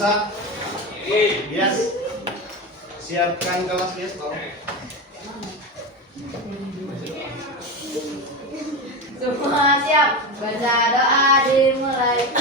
Bisa? Yes. Siapkan kelas yes, tolong. Semua siap. Baca doa dimulai.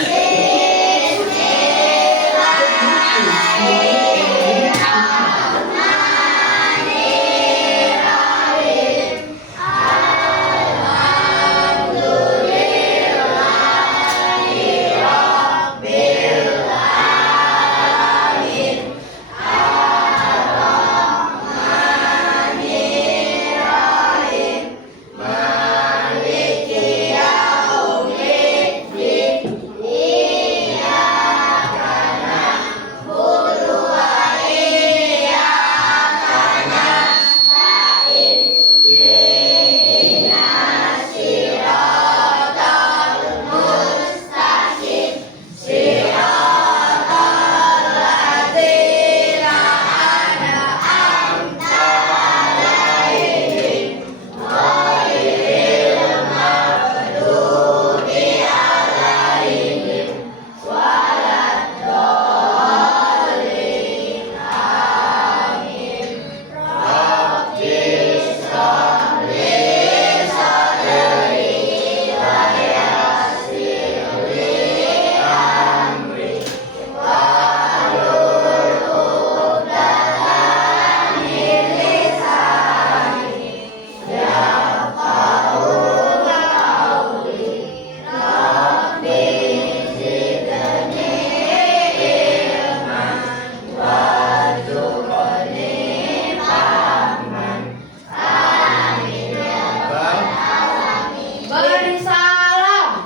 Beri salam.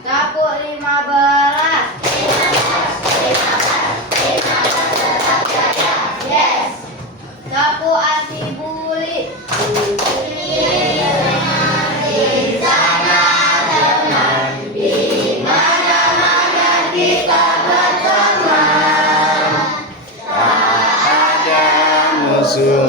Kapuk 15. Yes. Kapuk anti bully. Musuh.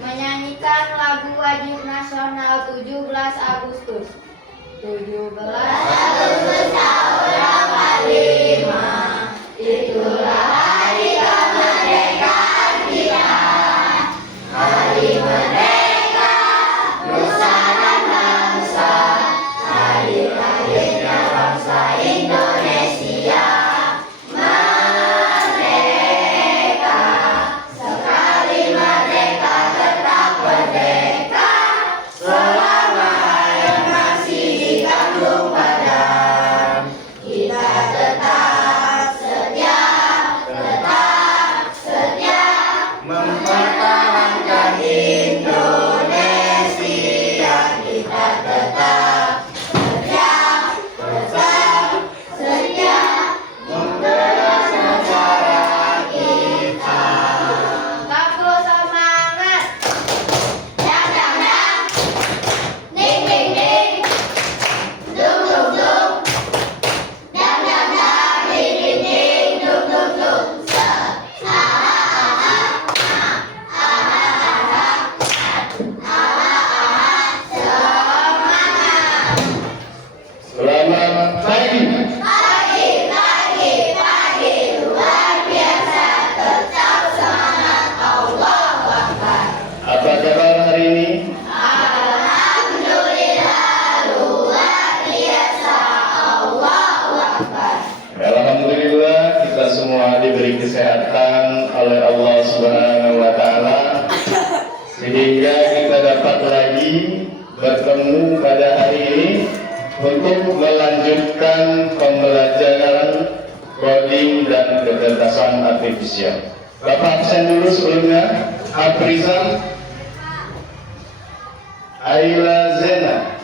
Menyanyikan lagu wajib nasional 17 Agustus. 17 Agustus tahun 85. Itulah hari kemerdekaan kita. Hari merdeka, nusa dan bangsa. Hari lahirnya bangsa Indonesia. Merdeka, sekali merdeka tetap merdeka. Selama air masih dikandung badan, kita tetap setia mempertahankan Indonesia. Kita tetap setia membela negara kita. Kapuk semangat. Dang dang dang, ding ding ding, dung dung dung. Dang dang dang, ding ding ding, dung dung dung. Selamat pagi. Pagi luar biasa, tetap semangat. Allahu Akbar. Apa kabar hari ini? Alhamdulillah luar biasa. Allahu Akbar. Alhamdulillah kita semua diberi kesehatan oleh Allah Subhanahu wa taala sehingga kita dapat lagi bertemu pada hari ini untuk melanjutkan pembelajaran coding dan kecerdasan artifisial. Bapak absen dulu sebelumnya. Afrizal, Aila Zena,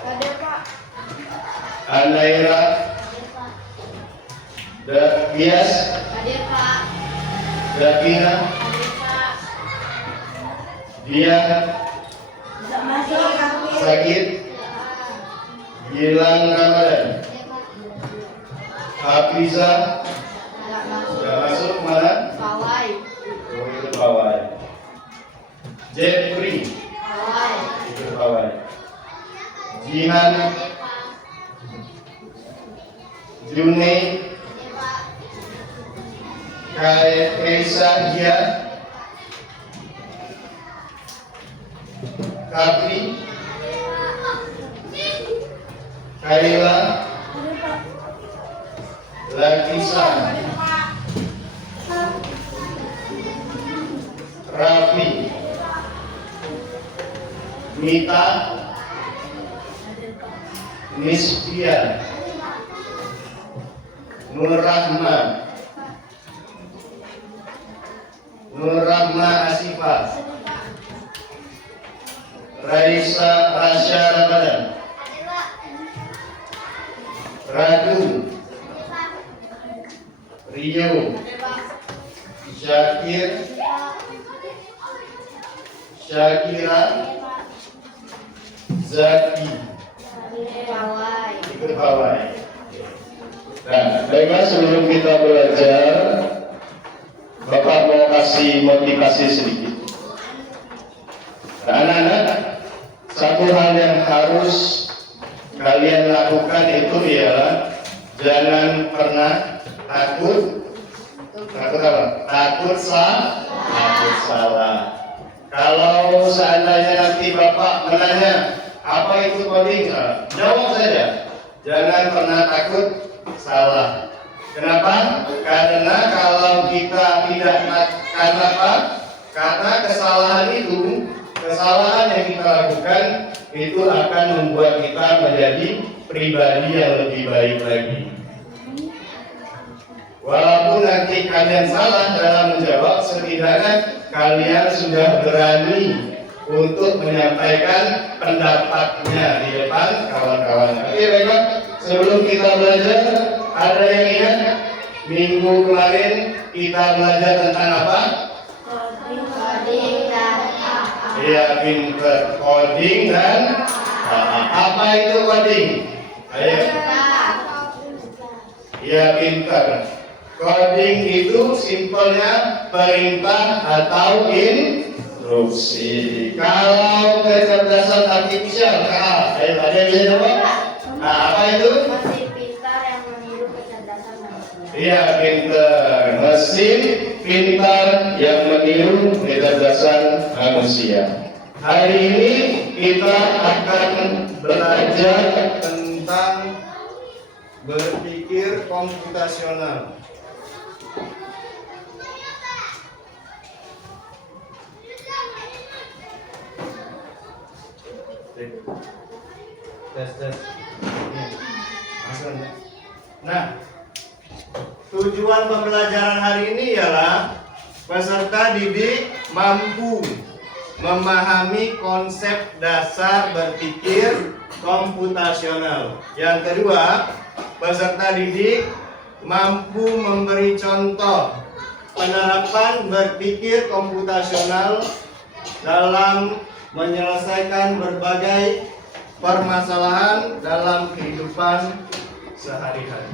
Anaira, Gias, Davina, Dia, Sakit, Gilang Ramadan, Hafiza, sudah masuk mana? Oh, itu Pawai. Jeffrey, itu Pawai. Jihan, June, Kaisa Gia, Kapi, Kaila, Lakisa, Raffi, Mita, Nisfia, Nur Rahma Asifah, Raisa Rasya Ramadan, Radu, Rio, Syakir, Syakira, Zaki, ikut Pawai. Nah, baiklah, sebelum kita belajar, Bapak mau kasih motivasi sedikit. Nah, anak-anak, satu hal yang harus kalian lakukan itu ialah jangan pernah takut apa? Takut salah. Kalau seandainya nanti Bapak menanya apa itu coding, jawab saja. Jangan pernah takut salah. Kenapa? Karena kalau kita tidak karena apa? Karena kesalahan yang kita lakukan itu akan membuat kita menjadi pribadi yang lebih baik lagi. Walaupun nanti kalian salah dalam menjawab, setidaknya kalian sudah berani untuk menyampaikan pendapatnya di depan kawan-kawannya. Oke, baiklah. Sebelum kita belajar, ada yang ingat minggu kemarin kita belajar tentang apa? Coding dan Iya, pinter. Coding dan apa itu coding? Ayo. Iya, pinter. Coding itu simpelnya perintah atau instruksi. Kalau kecerdasan artifisial, ada yang bisa jawab? Nah, apa itu? mesin pintar yang meniru kecerdasan manusia. Iya, pintar. Mesin pintar yang meniru kecerdasan manusia. Hari ini kita akan belajar tentang berpikir komputasional. Tes. Nah, tujuan pembelajaran hari ini ialah peserta didik mampu memahami konsep dasar berpikir komputasional. Yang kedua, peserta didik mampu memberi contoh penerapan berpikir komputasional dalam menyelesaikan berbagai permasalahan dalam kehidupan sehari-hari.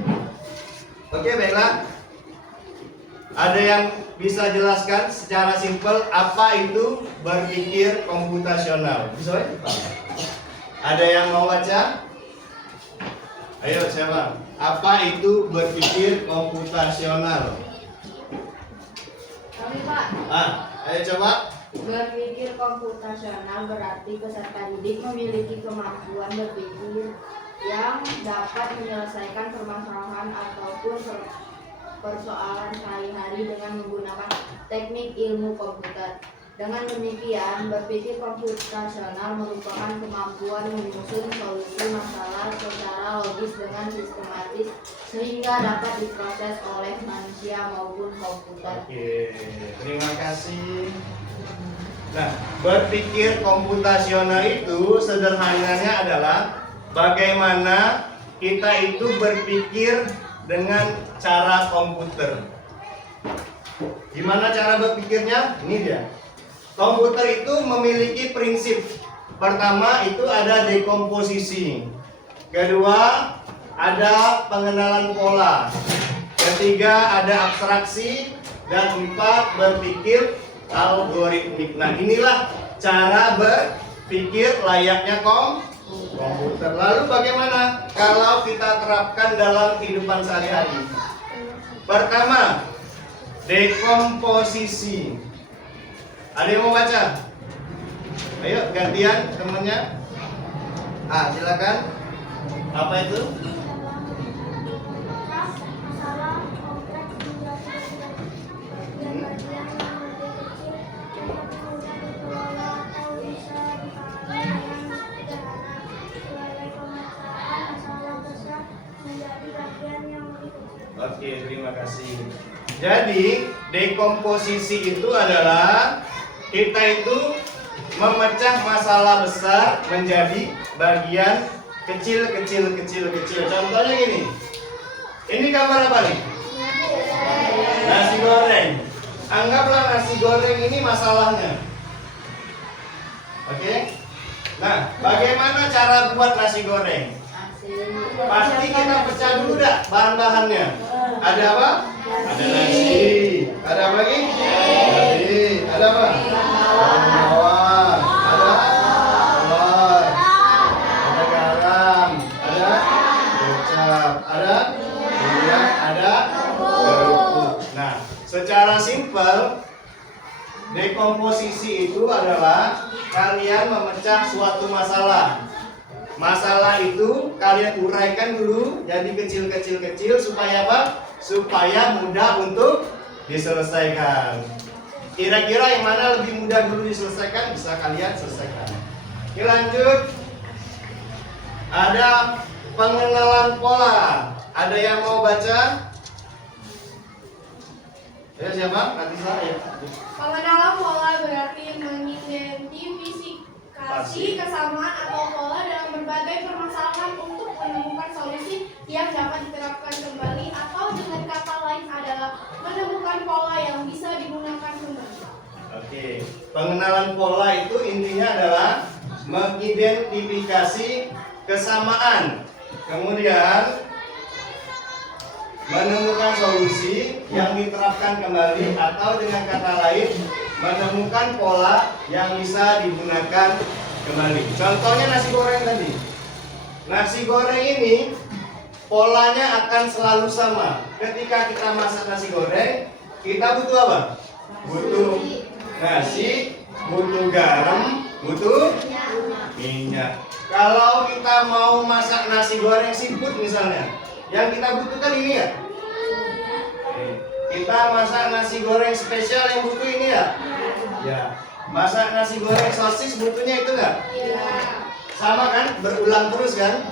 Oke, baiklah. Ada yang bisa jelaskan secara simpel apa itu berpikir komputasional? Bisa ya? Ada yang mau baca? Ayo, siapa? Apa itu berpikir komputasional? Kami, Pak. Ayo coba. Berpikir komputasional berarti peserta didik memiliki kemampuan berpikir yang dapat menyelesaikan permasalahan ataupun persoalan sehari-hari dengan menggunakan teknik ilmu komputer. Dengan demikian, berpikir komputasional merupakan kemampuan menyusun solusi masalah secara logis dengan sistematis sehingga dapat diproses oleh manusia maupun komputer. Oke, terima kasih. Nah, berpikir komputasional itu sederhananya adalah bagaimana kita itu berpikir dengan cara komputer. Gimana cara berpikirnya? Ini dia. Komputer itu memiliki prinsip. Pertama itu ada dekomposisi. Kedua, ada pengenalan pola. Ketiga, ada abstraksi. Dan empat, berpikir algoritmik. Nah, inilah cara berpikir layaknya komputer. Lalu bagaimana kalau kita terapkan dalam kehidupan sehari-hari? Pertama, dekomposisi. Ada yang mau baca? Ayo gantian temennya. Silakan. Apa itu? Masalah kompleks menjadi bagian-bagian yang lebih kecil dapat mudah dikelola atau bisa dipahami dengan sederhana. Sebagai pemecahan masalah besar menjadi bagian yang lebih kecil. Oke, terima kasih. Jadi, dekomposisi itu adalah kita itu memecah masalah besar menjadi bagian kecil. Contohnya gini. Ini gambar apa nih? Nasi goreng. Anggaplah nasi goreng ini masalahnya. Oke? Nah, bagaimana cara buat nasi goreng? Pasti kita pecah dulu dah bahan-bahannya. Ada apa? Ada nasi. Ada apa lagi? Nasi. Ada apa? Bawang. Ada telur. Ada garam. Ada kecap. Ada minyak. Ada kerupuk. Nah, secara simpel dekomposisi itu adalah kalian memecah suatu masalah. Masalah itu kalian uraikan dulu jadi kecil supaya apa? Supaya mudah untuk diselesaikan. Kira-kira yang mana lebih mudah dulu diselesaikan bisa kalian selesaikan. Oke, lanjut. Ada pengenalan pola. Ada yang mau baca? Ya, siapa? Nanti saya. Pengenalan pola berarti mengidentifikasi kesamaan atau pola dalam berbagai permasalahan untuk menemukan solusi yang dapat diterapkan kembali atau dengan kata lain adalah menemukan pola yang bisa digunakan kembali. Oke, pengenalan pola itu intinya adalah mengidentifikasi kesamaan, kemudian menemukan solusi yang diterapkan kembali atau dengan kata lain menemukan pola yang bisa digunakan kembali. Contohnya nasi goreng tadi. Nasi goreng ini polanya akan selalu sama. Ketika kita masak nasi goreng, kita butuh apa? Butuh nasi, butuh garam, butuh minyak. Kalau kita mau masak nasi goreng seafood misalnya, yang kita butuhkan ini ya. Kita masak nasi goreng spesial yang butuh ini ya. Ya. Masak nasi goreng sosis butuhnya itu enggak? Sama kan? Berulang terus kan?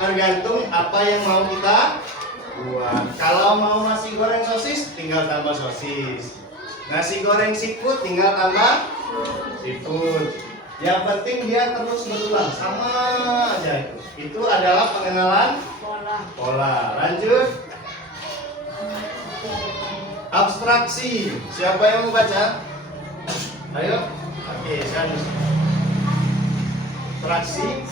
Tergantung apa yang mau kita buat. Kalau mau nasi goreng sosis, tinggal tambah sosis. Nasi goreng seafood, tinggal tambah seafood. Yang penting dia terus berulang, sama aja itu. Itu adalah pengenalan pola. Lanjut. Abstraksi. Siapa yang mau baca? Ayo. Oke, sekarang. Abstraksi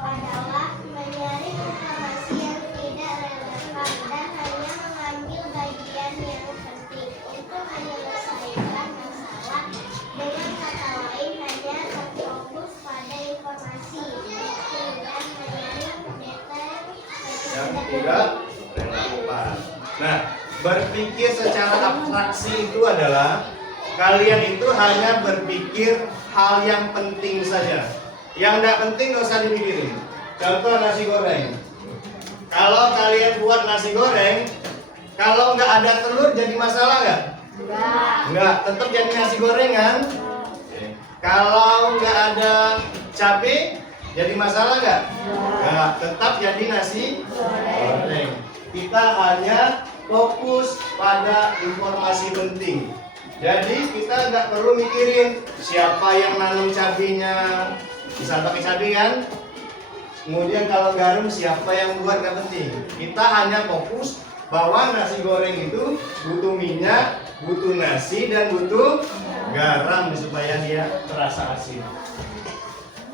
Adalah menyaring informasi yang tidak relevan dan hanya mengambil bagian yang penting untuk menyelesaikan masalah. Dengan kata lain, hanya terfokus pada informasi dan menyaring detail yang tidak relevan. Nah, berpikir secara abstraksi itu adalah kalian itu hanya berpikir hal yang penting saja. Yang tidak penting nggak usah dipikirin. Contoh nasi goreng. Kalau kalian buat nasi goreng, kalau nggak ada telur jadi masalah nggak? Nggak, tetap jadi nasi goreng kan? Kalau nggak ada cabai, jadi masalah nggak? Nggak, tetap jadi nasi goreng. Kita hanya fokus pada informasi penting. Jadi kita nggak perlu mikirin siapa yang nanam cabenya, bisa pakai cabai kan? Kemudian kalau garam siapa yang buat, nggak penting. Kita hanya fokus bahwa nasi goreng itu butuh minyak, butuh nasi, dan butuh garam supaya dia terasa asin.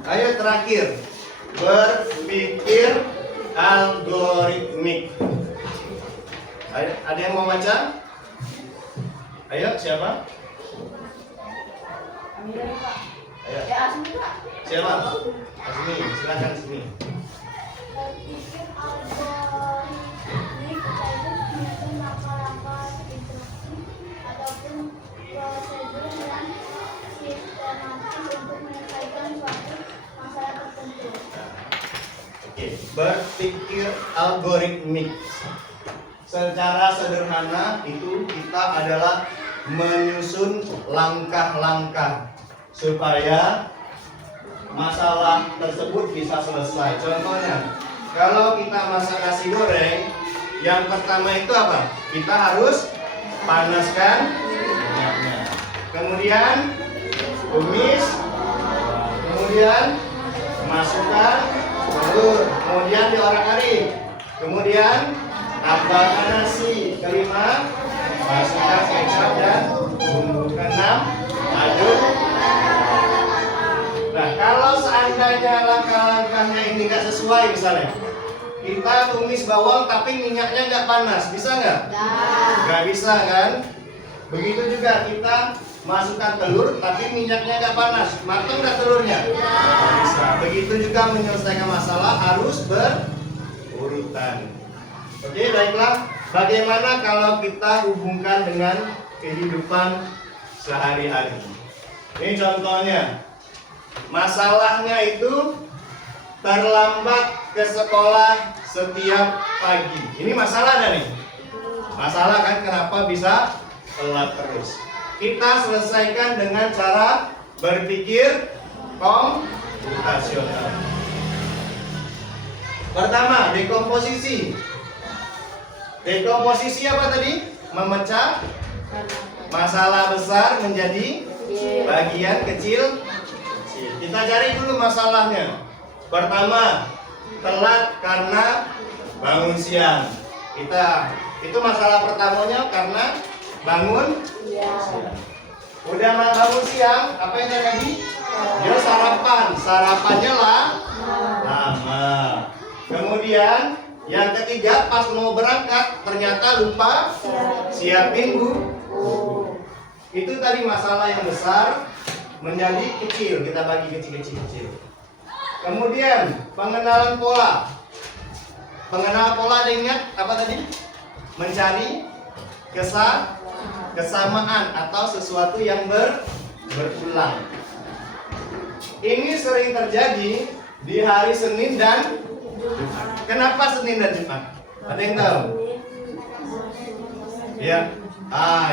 Ayo terakhir, berpikir algoritmik. Ayo, ada yang mau baca? Ayo, siapa? Amira nih, Pak. Ayo, Asmi, Pak. siapa? Asmi, silakan sini. Berpikir algoritmik yaitu menyusun langkah-langkah instruksi ataupun prosedur yang sistematis untuk menyelesaikan suatu masalah tertentu. Oke, berpikir algoritmik. Secara sederhana itu kita adalah menyusun langkah-langkah supaya masalah tersebut bisa selesai. Contohnya, kalau kita masak nasi goreng, yang pertama itu apa? Kita harus panaskan minyaknya. Kemudian tumis, kemudian masukkan telur, kemudian diorak-arik, kemudian tambahkan nasi. Kelima, masukkan kecap dan bumbu. Keenam, aduk. Nah, kalau seandainya langkah-langkahnya ini nggak sesuai, misalnya kita tumis bawang tapi minyaknya nggak panas, bisa nggak? Nggak bisa kan? Begitu juga kita masukkan telur tapi minyaknya nggak panas, matang nggak telurnya? Bisa. Begitu juga menyelesaikan masalah harus berurutan. Oke, baiklah. Bagaimana kalau kita hubungkan dengan kehidupan sehari-hari? Ini contohnya. Masalahnya itu terlambat ke sekolah setiap pagi. Ini masalah ada nih. Masalah kan kenapa bisa telat terus. Kita selesaikan dengan cara berpikir komputasional. Pertama, dekomposisi. Dekomposisi apa tadi? Memecah masalah besar menjadi bagian kecil. Kita cari dulu masalahnya. Pertama, telat karena bangun siang. Itu masalah pertamanya karena bangun siang. Udah bangun siang, apa yang terjadi? Dia sarapannya lama. Kemudian yang ketiga, pas mau berangkat ternyata lupa siapin buku. Itu tadi masalah yang besar menjadi kecil, kita bagi kecil. Kemudian pengenalan pola. Pengenalan pola, ada ingat apa tadi? Mencari kesamaan atau sesuatu yang berulang. Ini sering terjadi di hari Senin dan Jumat. Kenapa Senin dan Jumat? Ada yang tahu? Ya.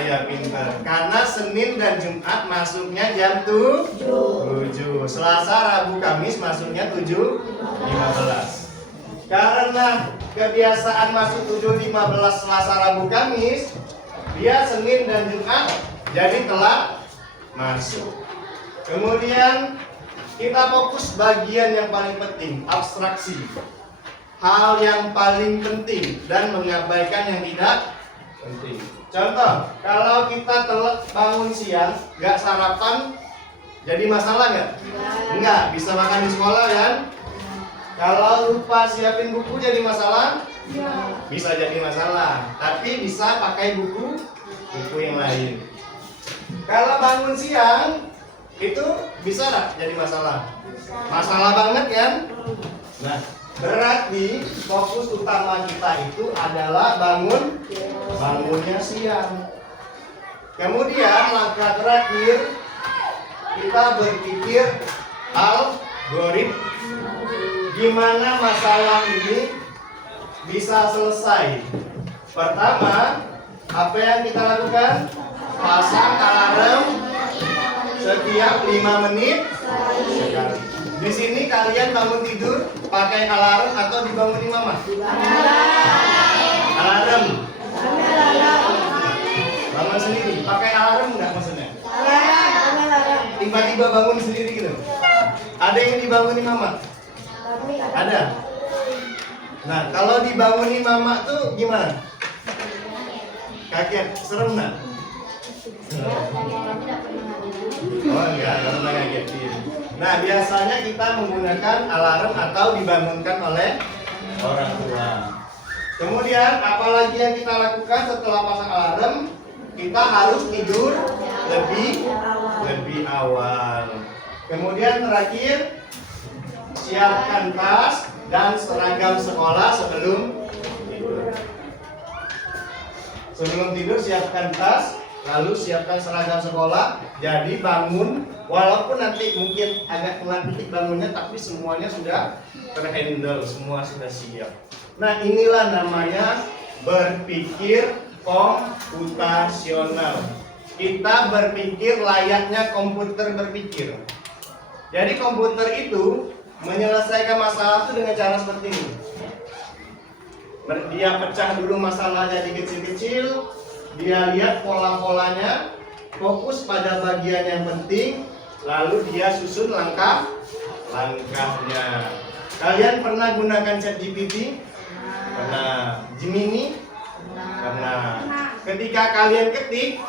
Ya pintar. Karena Senin dan Jumat masuknya jam 7. Selasa, Rabu, Kamis masuknya 7.15. Karena kebiasaan masuk 7.15 Selasa, Rabu, Kamis, dia Senin dan Jumat jadi telat masuk. Kemudian kita fokus bagian yang paling penting, abstraksi. Hal yang paling penting dan mengabaikan yang tidak penting. Contoh, kalau kita telat bangun siang, nggak sarapan, jadi masalah nggak? Nggak, bisa makan di sekolah kan? Kalau lupa siapin buku jadi masalah? Bisa jadi masalah, tapi bisa pakai buku yang lain. Kalau bangun siang, itu bisa nggak jadi masalah? Masalah banget kan? Nah, berarti fokus utama kita itu adalah bangunnya siang. Kemudian langkah terakhir, kita berpikir algoritma. Gimana masalah ini bisa selesai? Pertama, apa yang kita lakukan? Pasang alarm Setiap 5 menit sekali. Di sini kalian bangun tidur pakai alarm atau dibangunin mama? Alarm. Bangun sendiri. Pakai alarm nggak maksudnya? Tiba-tiba bangun sendiri gitu. Ada yang dibangunin mama? Ada. Nah, kalau dibangunin mama tuh gimana? Kaget, serem nggak? Oh enggak, karena ngagetin. Nah, biasanya kita menggunakan alarm atau dibangunkan oleh orang tua. Kemudian, apalagi yang kita lakukan setelah pasang alarm? Kita harus tidur lebih awal. Kemudian terakhir, siapkan tas dan seragam sekolah sebelum tidur. Sebelum tidur siapkan tas, lalu siapkan seragam sekolah. Jadi bangun, walaupun nanti mungkin agak telat dikit bangunnya, tapi semuanya sudah terhandle, semua sudah siap. Nah, inilah namanya berpikir komputasional. Kita berpikir layaknya komputer berpikir. Jadi komputer itu menyelesaikan masalah itu dengan cara seperti ini. Dia pecah dulu masalah jadi kecil-kecil, dia lihat pola-polanya, fokus pada bagian yang penting, lalu dia susun langkah-langkahnya. Kalian pernah gunakan ChatGPT? Pernah. Gemini? Pernah. Ketika kalian ketik,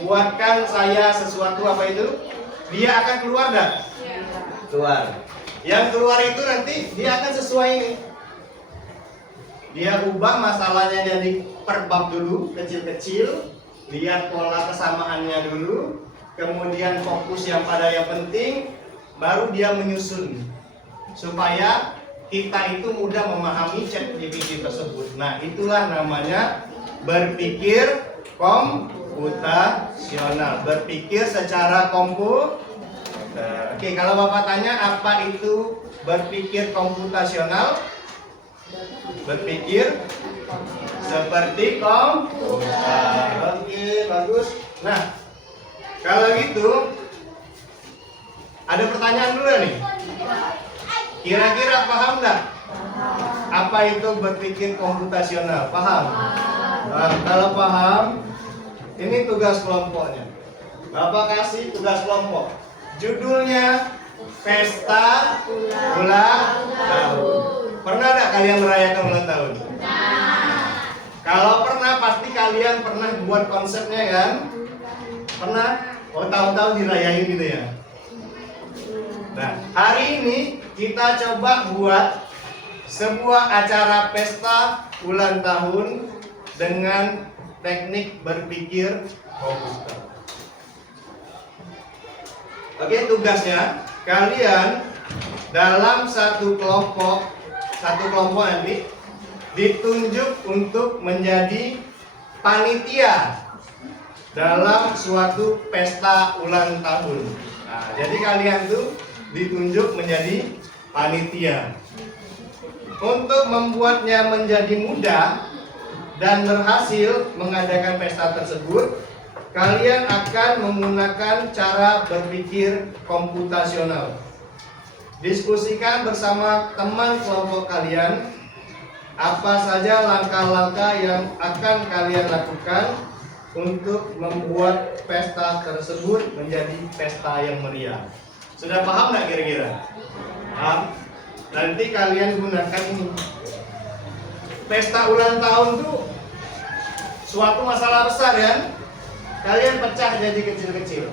buatkan saya sesuatu apa itu? Dia akan keluar nggak? Keluar. Yang keluar itu nanti dia akan sesuai ini. Dia ubah masalahnya jadi per bab dulu, kecil-kecil, lihat pola kesamaannya dulu, kemudian fokus yang pada yang penting, baru dia menyusun supaya kita itu mudah memahami ChatGPT tersebut. Nah, itulah namanya berpikir komputasional, berpikir secara komputer. Oke, kalau Bapak tanya apa itu berpikir komputasional? Berpikir seperti komputer. Oke, bagus. Nah, kalau gitu ada pertanyaan dulu nih. Kira-kira paham nggak? Apa itu berpikir komputasional? Paham? Nah, kalau paham, ini tugas kelompoknya. Bapak kasih tugas kelompok. Judulnya Pesta Ulang Tahun. Pernah nggak kalian merayakan ulang tahun? Kalau pernah, pasti kalian pernah buat konsepnya kan? Pernah? Oh, tahun-tahun dirayain gitu ya? Nah, hari ini kita coba buat sebuah acara pesta ulang tahun dengan teknik berpikir komputer. Oke, tugasnya kalian dalam satu kelompok nanti ditunjuk untuk menjadi panitia dalam suatu pesta ulang tahun. Nah, jadi kalian tuh ditunjuk menjadi panitia. Untuk membuatnya menjadi mudah dan berhasil mengadakan pesta tersebut, kalian akan menggunakan cara berpikir komputasional. Diskusikan bersama teman kelompok kalian apa saja langkah-langkah yang akan kalian lakukan untuk membuat pesta tersebut menjadi pesta yang meriah. Sudah paham nggak kira-kira? Paham? Nanti kalian gunakan ini. Pesta ulang tahun tuh suatu masalah besar kan? Kalian pecah jadi kecil-kecil.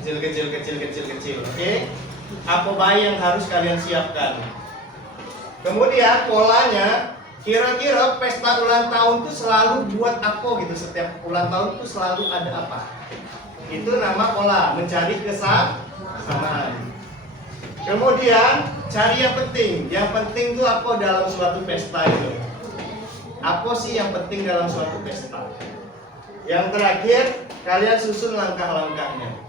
Kecil-kecil. Oke? Apa baik yang harus kalian siapkan? Kemudian polanya, kira-kira pesta ulang tahun itu selalu buat apa gitu? Setiap ulang tahun itu selalu ada apa? Itu nama pola, mencari kesamaan. Kemudian cari yang penting. Yang penting itu apa dalam suatu pesta itu? Apa sih yang penting dalam suatu pesta? Yang terakhir, kalian susun langkah-langkahnya.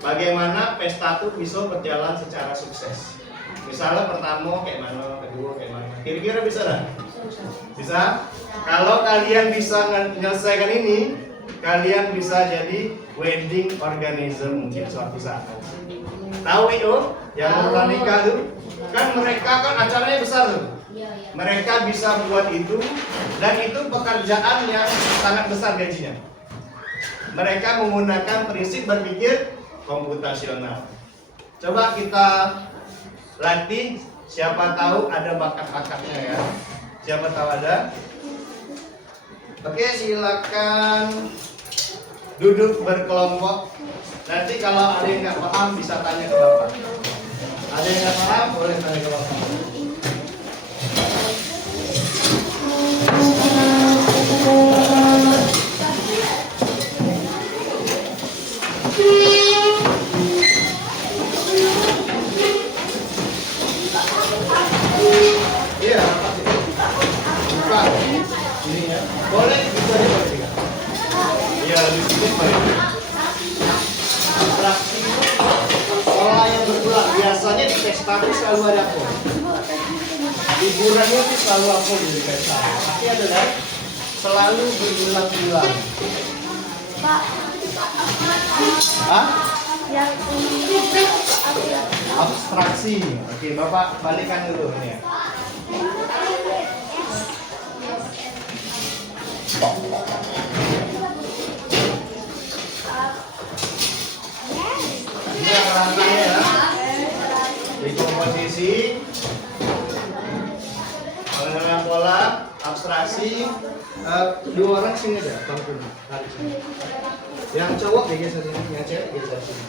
Bagaimana pesta itu bisa berjalan secara sukses. Misalnya pertama kayak mana, kedua kayak mana. Kira-kira bisa nggak? Bisa? Kalau kalian bisa menyelesaikan ini, kalian bisa jadi wedding organizer mungkin suatu saat. Tahu itu yang mau nikah tuh kan mereka kan acaranya besar tuh. Mereka bisa buat itu dan itu pekerjaan yang sangat besar gajinya. Mereka menggunakan prinsip berpikir komputasional. Coba kita latih, siapa tahu ada bakat-bakatnya ya. Siapa tahu ada? Oke, silakan duduk berkelompok. Nanti kalau ada yang nggak paham bisa tanya ke Bapak. Ada yang nggak paham boleh tanya ke Bapak. Iya, bukan. Ini ya. Boleh bisa juga. Iya, di sini baik. Atraksi pola yang berulang. Biasanya di pesta itu selalu ada apa? Hiburannya itu selalu apa di pesta? Tapi adalah selalu berulang-ulang. Pak, Hah? yang ini Abstraksi. Oke, Bapak balikan dulu ini ya. Ini yang rangkanya ya. Di komposisi, pengenalan pola, abstraksi. Dua orang sini aja, tampil. Yang cowok geser sini, yang cewek geser sini.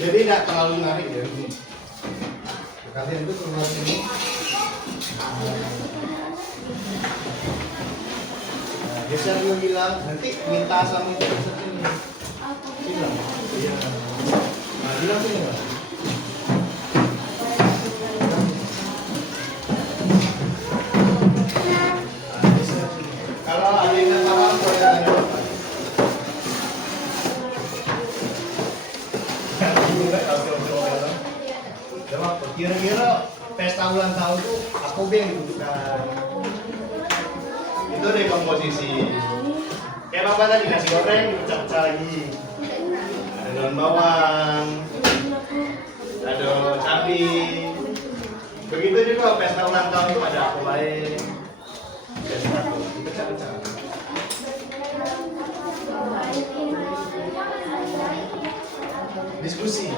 Jadi tidak terlalu narik ya. Kalian itu keluar sini. Nah, geser dulu bilang, nanti minta sama itu geser sini. Bilang. Iya. Nah, bilang sini Pak. Nah, geser sini. Kalau ada yang nggak paham, boleh tanya Bapak. Kira-kira pesta ulang tahun itu apa yang dibutuhkan? Itu deh komposisi. Kayak Bapak tadi nasi goreng dipecah-pecah lagi. Ada daun bawang, ada cabai. Begitu juga pesta ulang tahun itu ada apa baik? Pesta itu dipecah-pecah. Diskusi.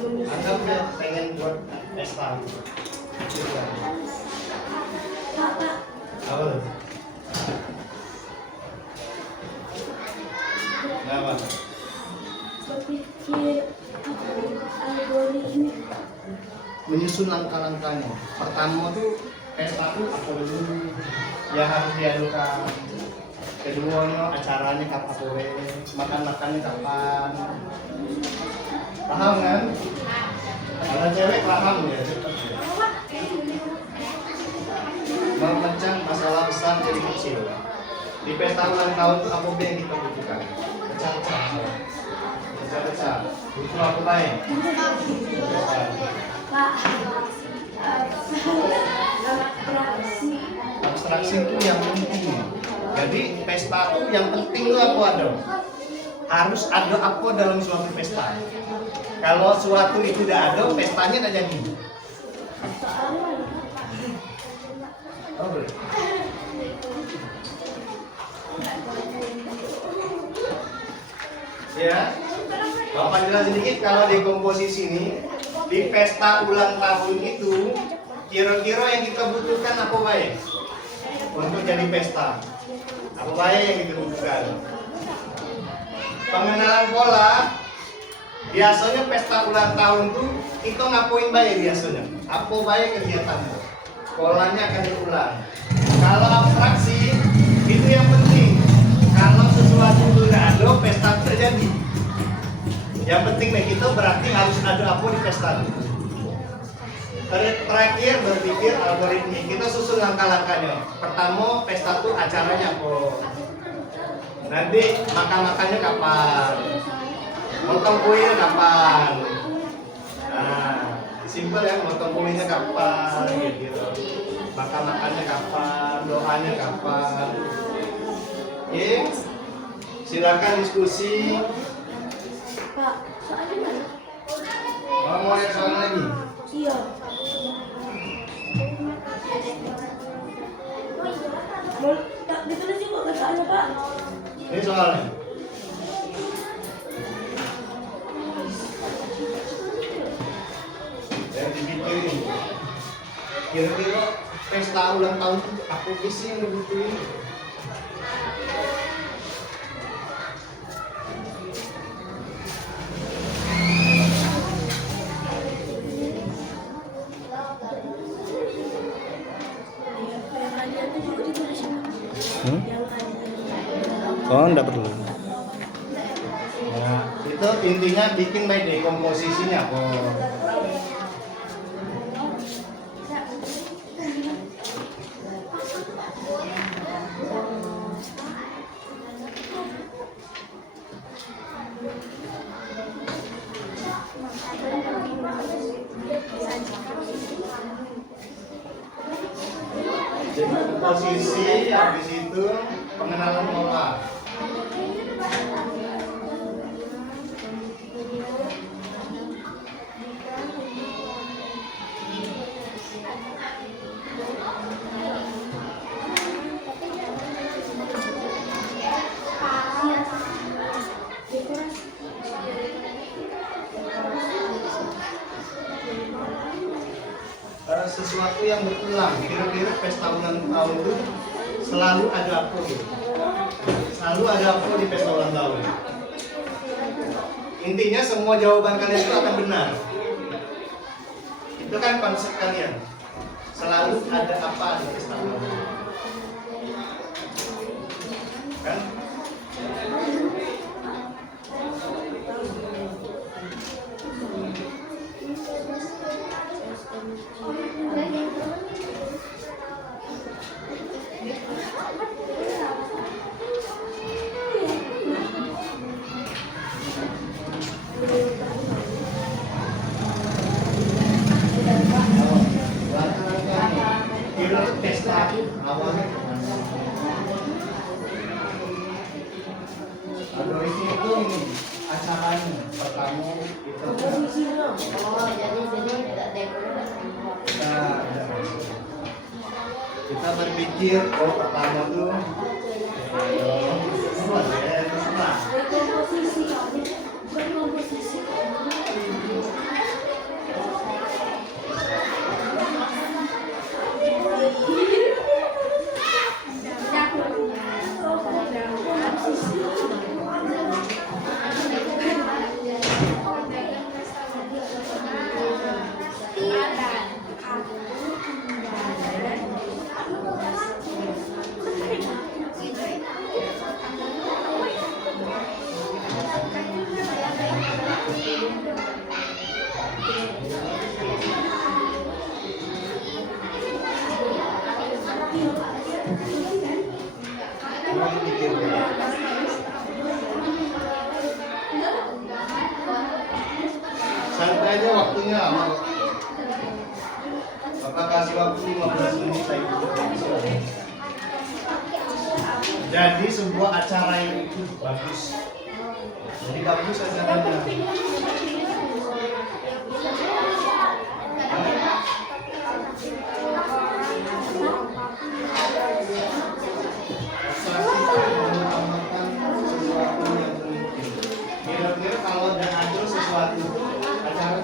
Anggap ya pengen buat pesta. Apa? Kenapa? berpikir algoritma. Menyusun langkah-langkahnya. Pertama tuh pesta tuh apa dulu yang harus diadukan. Keduanya acaranya kapan, makan-makannya kapan. Paham kan? Kalau cewek paham ya, cepet ya. Memecah masalah besar jadi kecil. Di pesta ulang tahun itu apa yang kita butuhkan? Pecah-pecah. Pecah-pecah. Butuh apa baik? Pak, abstraksi. Abstraksi itu yang penting. Jadi pesta itu yang penting itu apa ada? Harus ada apa dalam suatu pesta. Kalau suatu itu tidak ada, pestanya tidak jadi. Oh, boleh. Ya, Bapak jelasin sedikit kalau di komposisi ini, di pesta ulang tahun itu, kira-kira yang kita butuhkan apa baik? Untuk jadi pesta. Apa baik yang kita butuhkan? Pengenalan pola. Biasanya pesta ulang tahun tuh kita ngapain baik biasanya? Apa baik kegiatannya? Polanya akan diulang. Kalau abstraksi itu yang penting. Kalau sesuatu itu tidak ada, pesta itu tidak jadi. Yang penting nih kita berarti harus ada apa di pesta itu. Terakhir berpikir algoritmik. Kita susun langkah-langkahnya. Pertama pesta itu acaranya apa? Nanti makan-makannya kapan? Motong kuenya kapan? Nah, simpel ya, motong kuenya kapan gitu. makan-makannya kapan, doanya kapan. Oke, silakan diskusi. Pak, soalnya mana? Mau lihat soal lagi? Iya. Mau tak ditulis juga ke soalnya Pak. Ini soalnya. Yang dibutuhin. Kira-kira pesta ulang tahun aku sih yang dibutuhin. Oh, enggak perlu. Nah, itu intinya bikin baik deh komposisinya kok. Jadi komposisi habis itu pengenalan pola. Sesuatu yang berulang, kira-kira pesta ulang tahun itu selalu ada apa gitu? Selalu ada apa di pesta ulang tahun? Intinya semua jawaban kalian itu akan benar. Itu kan konsep kalian. Selalu ada apa di pesta ulang tahun? Kan? Kira pesta awalnya Aduh itu ini acaranya pertama itu. Oh, jadi tidak dekorasi. Nah, kita berpikir pertama tuh Berkomposisi. santai aja waktunya lama kok. Bapak kasih waktu 15 menit saya ikut. Jadi sebuah acara yang itu bagus. Jadi bagus acaranya. Kira-kira kalau udah ada sesuatu acara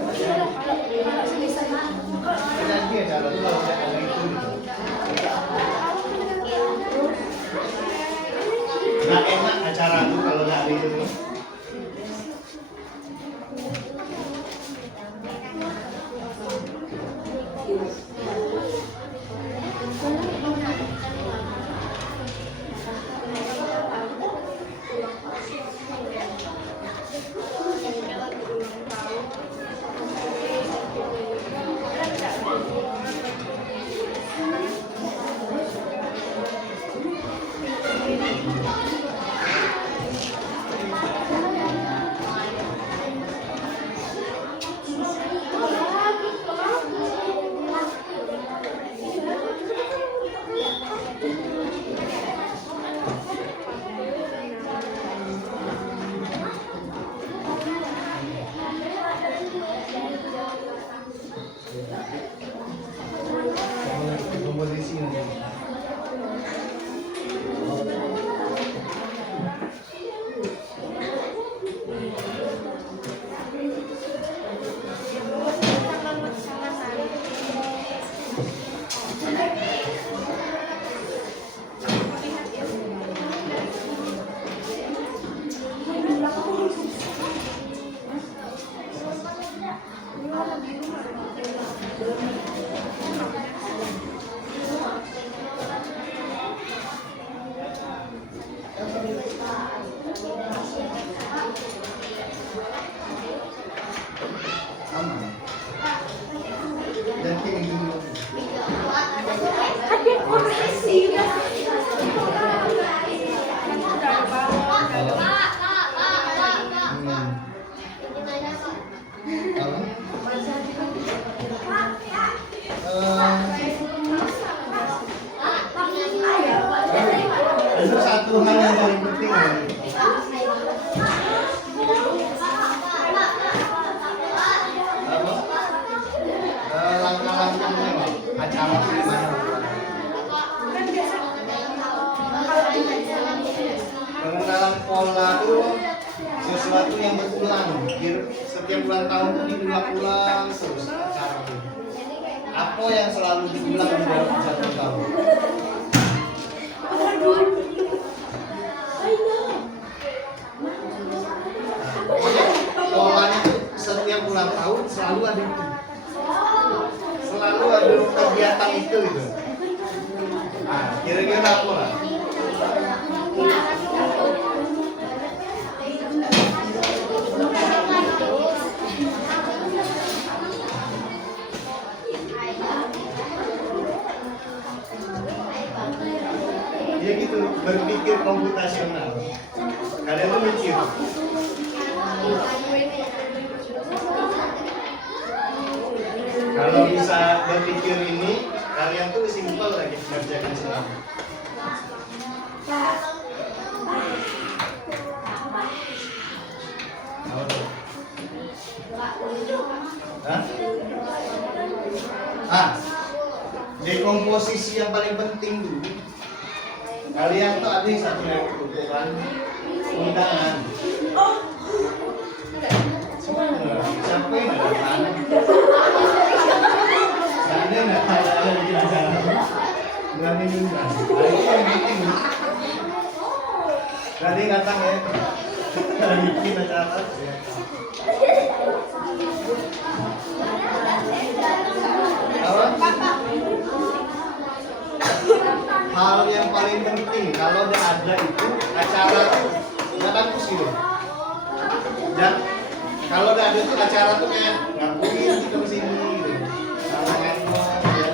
jadi acara itu kalau udah ada itu gitu. Nggak enak acara itu kalau nggak ada itu. sesuatu yang berulang. Setiap ulang tahun itu diulang-ulang terus acara ini. Apa yang selalu diulang di dalam satu tahun? Polanya itu setiap ulang tahun selalu ada itu. Selalu ada kegiatan itu gitu. Nah, kira-kira apa lah? Ya gitu, berpikir komputasional. Kalian tuh mikir. Kalau bisa berpikir ini, kalian tuh simpel lagi mengerjakan selama. Hah? Dekomposisi yang paling penting dulu. Kalian tuh ada satu yang kebutuhan undangan. Siapa yang ada tangan? Ada nggak ada di acara? Berani undang. Ini yang penting. Berani datang ya. Bikin acara. Hal yang paling penting kalau udah ada itu acara tuh nggak bagus gitu. Dan kalau udah ada itu acara tuh kayak ngakuin kita kesini gitu. Sama handphone ya.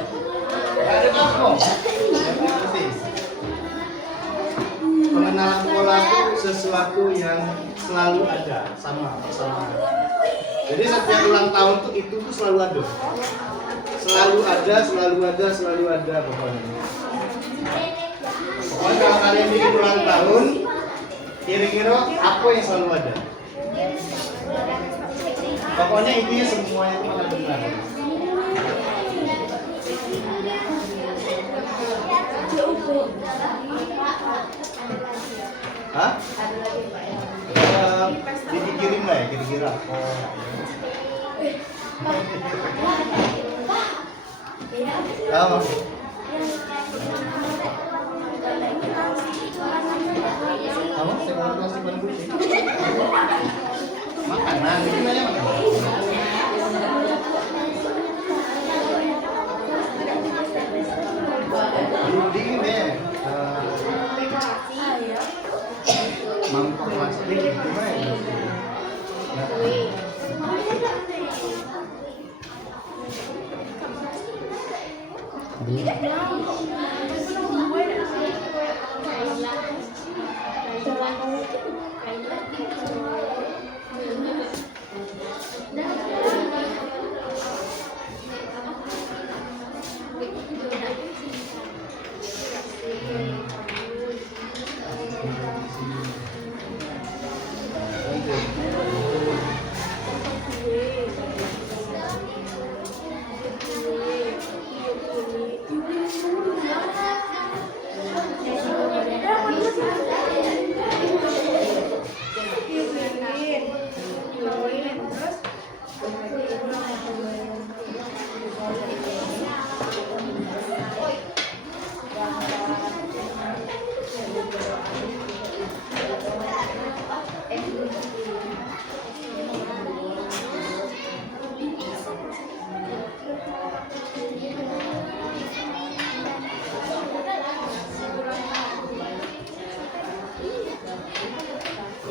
Nggak ada apa-apa. Yang paling penting. Pengenalan pola itu sesuatu yang selalu ada sama. Jadi setiap ulang tahun tuh itu tuh selalu ada. Selalu ada pokoknya. Pokoknya kalau kalian bikin ulang tahun, kira-kira apa yang selalu ada? Pokoknya intinya semuanya itu akan benar. Hah? Dipikirin lah ya kira-kira. Tahu? Kamu saya plastik ban putih. Makanan, bikin aja makanan. Dingin deh. Mangkok plastik gimana ya?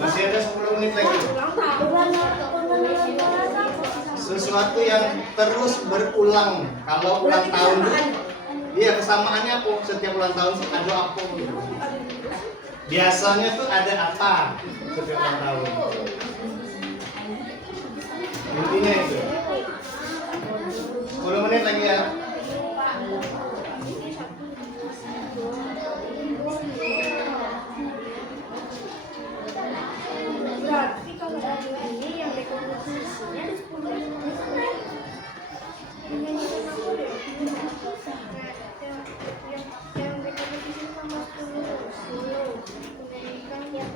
Masih ada 10 menit lagi. Sesuatu yang terus berulang. Kalau ulang tahun, iya kesamaannya apa? Setiap ulang tahun ada apa? Biasanya tuh ada apa setiap ulang tahun? Intinya itu. 10 menit lagi ya. Berarti kalau ada ini yang dekomposisinya di 10 menit. Yang dekomposisi sama 10. Menyanyikan yang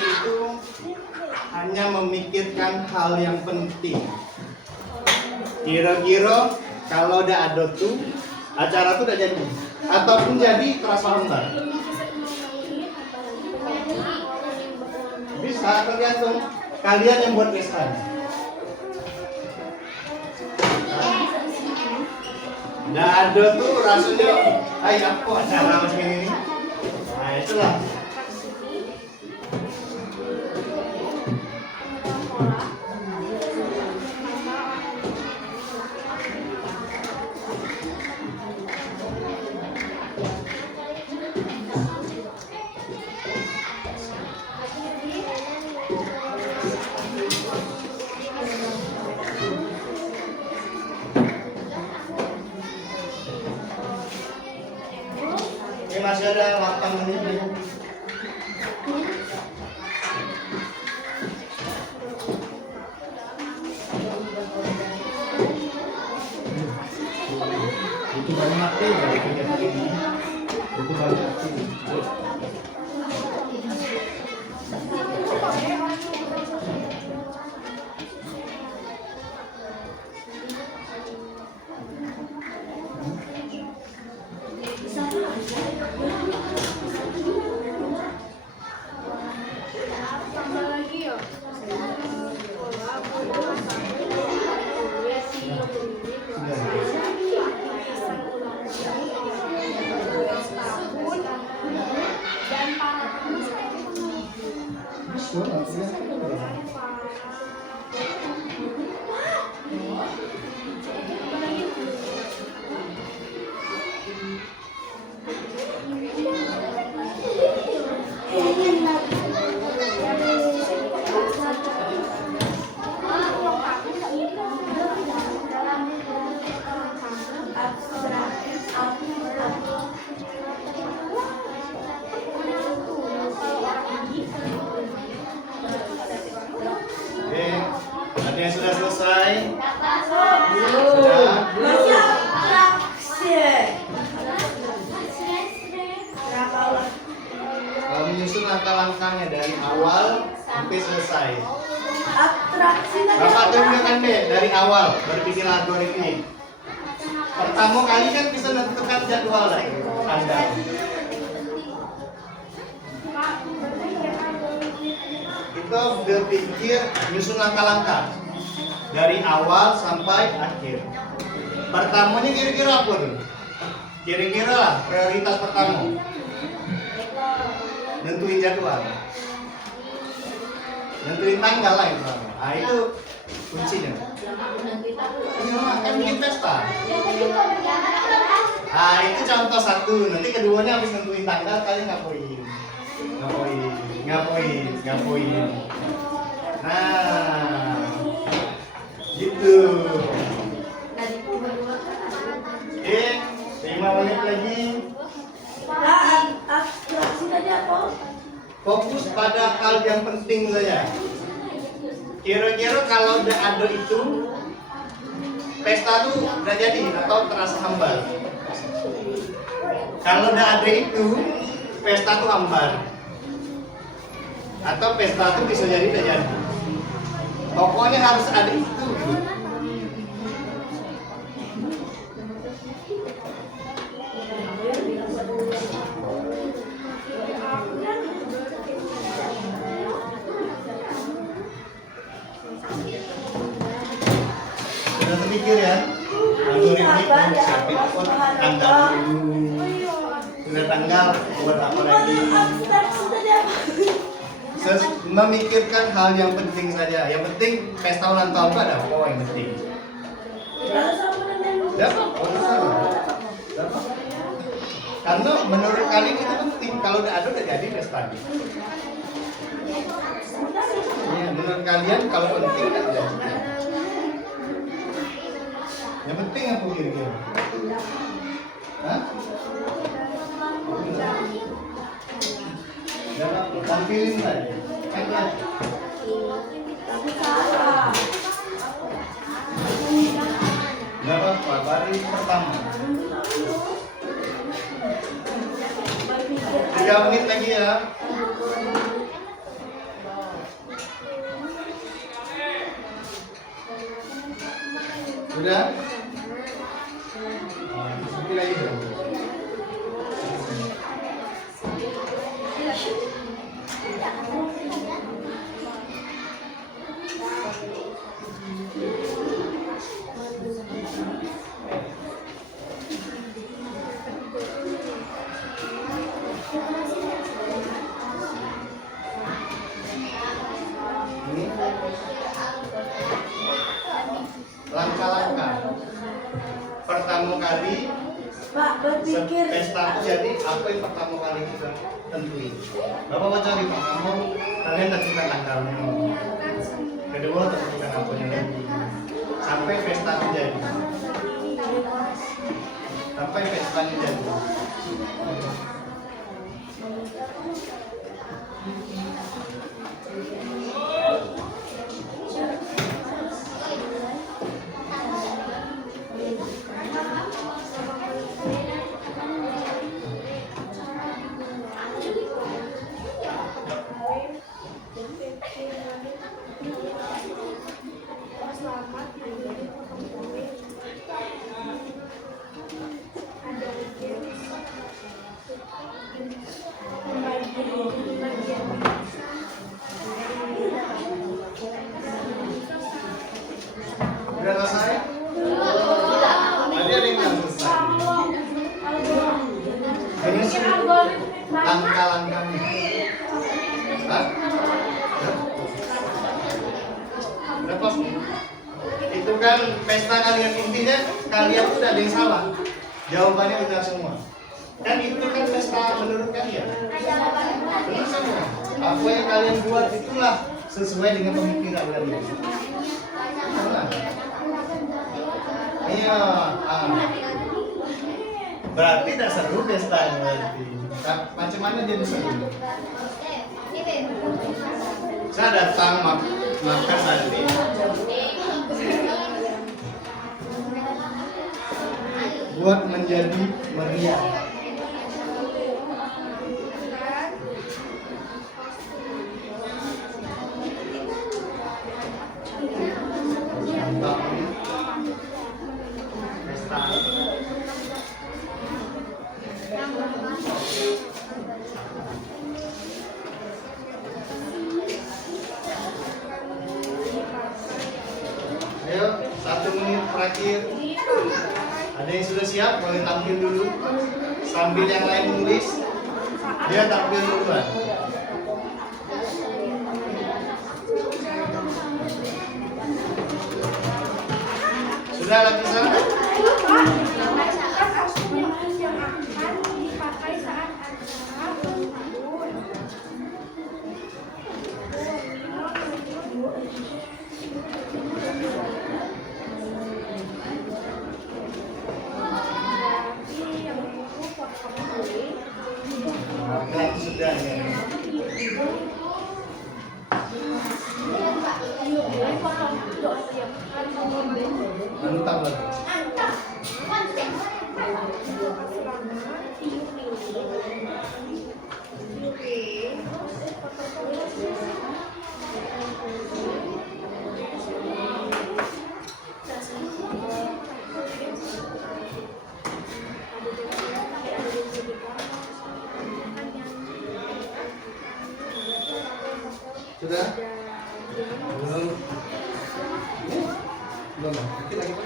itu hanya memikirkan hal yang penting. Kira-kira kalau udah ada tuh acara tuh udah jadi, ataupun jadi terasa hambar. Bisa tergantung kalian yang buat pestanya. Nggak ada tuh rasanya, apa acara macam ini? Nah itulah. Ini masih ada 8 menit lagi. Itu banyak mati dari kegiatan ini. Itu banyak mati. Ada yang sudah selesai? Sudah? Menyusun langkah-langkahnya dari awal sampai selesai. Bapak tunjukkan deh dari awal berpikir algoritma ini. Pertama kali kan bisa menentukan jadwal Anda. Kita berpikir menyusun langkah-langkah dari awal sampai akhir. Pertamanya kira-kira apa tuh? Kira-kira lah prioritas pertama. Nentuin jadwal, nentuin tanggal lah itu. Nah itu kuncinya. Kan bikin pesta. Ah itu contoh satu. Nanti keduanya habis nentuin tanggal kalian ngapain. Nah, gitu. 5 menit lagi. Fokus pada hal yang penting saja. Kira-kira kalau udah ada itu, pesta tuh udah jadi atau terasa hambar. Kalau udah ada itu, pesta tuh hambar. Atau pesta tuh bisa jadi udah jadi. Pokoknya harus ada itu. Gitu. Sudah terpikir ya? Algoritma siapin tanggal dulu. Sudah tanggal buat apa lagi? Memikirkan hal yang penting saja. Yang penting pesta ulang tahun ada apa yang penting? Dapat. Karena menurut kalian itu penting. Kalau udah ada udah jadi pesta. Ya, menurut kalian kalau penting kan udah jadi. Yang penting apa kira-kira? Hah? Tampilin tadi. Gak apa-apa, baris pertama 3 menit lagi ya. Sudah? Kopi lagi dong. Langkah-langkah pertama kali Pak berpikir pesta jadi apa yang pertama kali kita tentuin. Bapak mau cari pertama kalian tentukan tanggalnya, kedua tentukan apanya lagi sampai pesta jadi, sampai pesta jadi. Udah selesai? Tadi ada yang nggak selesai. Ini sih langkah-langkahnya. Hah? Udah pasti. Itu kan pesta kalian, intinya kalian tuh ada yang salah. Jawabannya udah semua. Kan itu kan pesta menurut kalian. Benar semua. Apa yang kalian buat itulah sesuai dengan pemikiran kalian. Benar. Iya. Berarti tidak seru pestanya berarti. Macam mana jadi seru? Saya datang makan nanti. Buat menjadi meriah. Pesta. Ayo, 1 menit terakhir. Ada yang sudah siap? Boleh tampil dulu. Sambil yang lain nulis, dia tampil duluan. Sudah lapisan? kostum yang akan dipakai saat acara ulang tahun. Nah, sudah ya. Mantap lagi. Sudah? Belum. Belum. Dikit lagi, Pak.